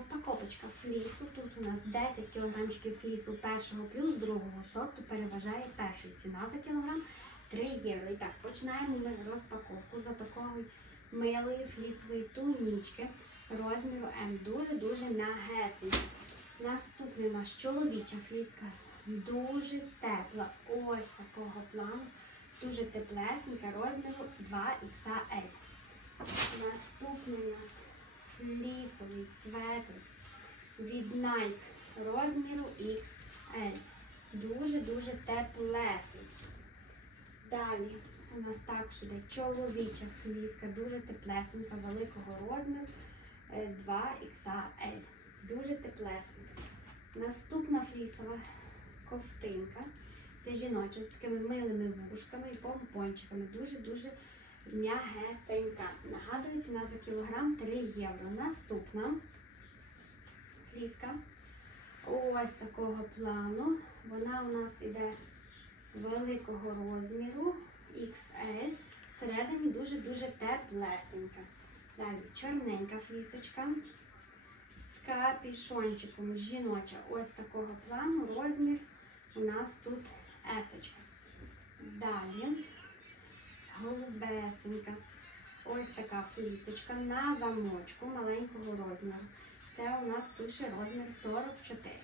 Розпаковочка флісу. Тут у нас 10 кг флісу першого плюс другого сорту переважає перший. Ціна за кілограм 3 євро. І так, починаємо ми розпаковку за такої милої флісової тунічки розміру М. Дуже-дуже м'ягесенька. Наступний у нас чоловіча фліска. Дуже тепла. Ось такого плану. Дуже теплесенька, розміру 2XL. Наступний у нас флісовий светр від Nike розміру XL. Дуже-дуже теплесенький. Далі у нас також іде чоловіча фліска, дуже теплесенька, великого розміру е, 2XL. Дуже теплесенька. Наступна флісова ковтинка. Це жіноча з такими милими вушками і помпончиками. Дуже-дуже м'ягесенька. Нагадую, ціна за кілограм 3 євро. Наступна фліска. Ось такого плану. Вона у нас іде великого розміру XL. Всередині дуже-дуже теплесенька. Далі чорненька флісочка з капішончиком жіноча. Ось такого плану розмір у нас тут есочка. Далі голубесенька. Ось така флісочка на замочку маленького розміру. Це у нас пише розмір 44.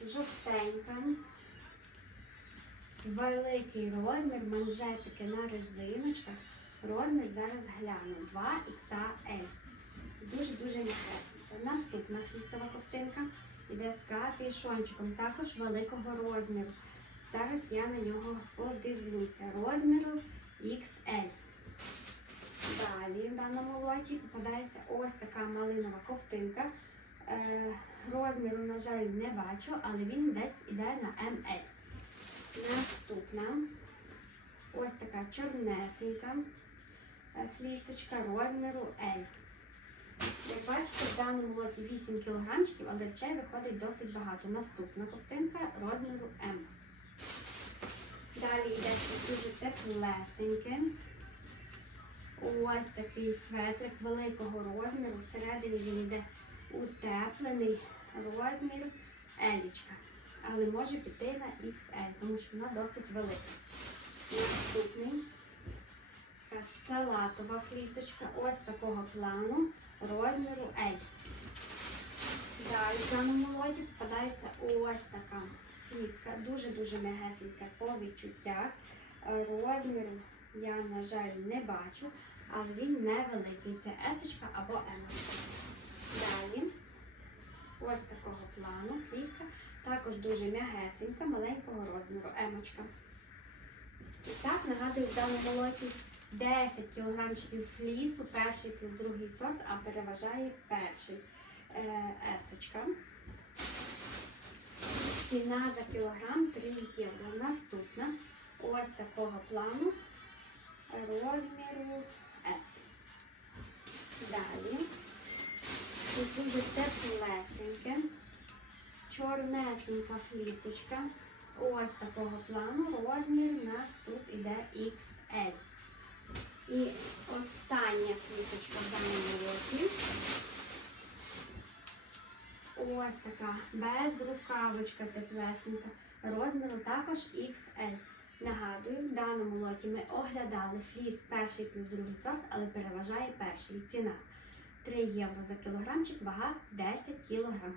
Жовтенька. Великий розмір, манжетики на резиночках. Розмір зараз гляну 2XL. Дуже-дуже м'якесенька. Наступна флісова ковтинка іде з капішончиком, також великого розміру. Зараз я на нього подивлюся. Розміру XL. Далі в даному лоті попадається ось така малинова ковтинка. Е, розміру, на жаль, не бачу, але він десь іде на ML. Наступна ось така чорнесенька е, флісочка розміру L. Як бачите, в даному лоті 8 кілограмчиків, але речей виходить досить багато. Наступна ковтинка розміру М. Далі йде дуже теплесеньке. Ось такий светрик великого розміру. Всередині він йде утеплений розмір елічка. Але може піти на XL, тому що вона досить велика. Наступний така салатова флісочка. Ось такого плану розміру L. Далі в даному лоті попадається ось така фліска. Дуже-дуже м'ягесенька по відчуттях. Е, Розміру я, на жаль, не бачу, але він невеликий. Це есочка або емочка. Далі ось такого плану фліска. Також дуже м'ягесенька, маленького розміру емочка. І так, нагадую, в даному лоті 10 кілограмчиків флісу, перший плюс другий сорт, а переважає перший е, есочка. Ціна за кілограм 3 євро. Наступна ось такого плану розміру S. Далі. Тут дуже теплесеньке, чорнесенька флісочка. Ось такого плану. Розмір у нас тут іде XL. І остання флісочка в даному Ось така безрукавочка теплесенька. Розміру також XL. Нагадую, в даному лоті ми оглядали фліс перший плюс другий сорт, але переважає перший. Ціна 3 євро за кілограмчик, вага 10 кілограм.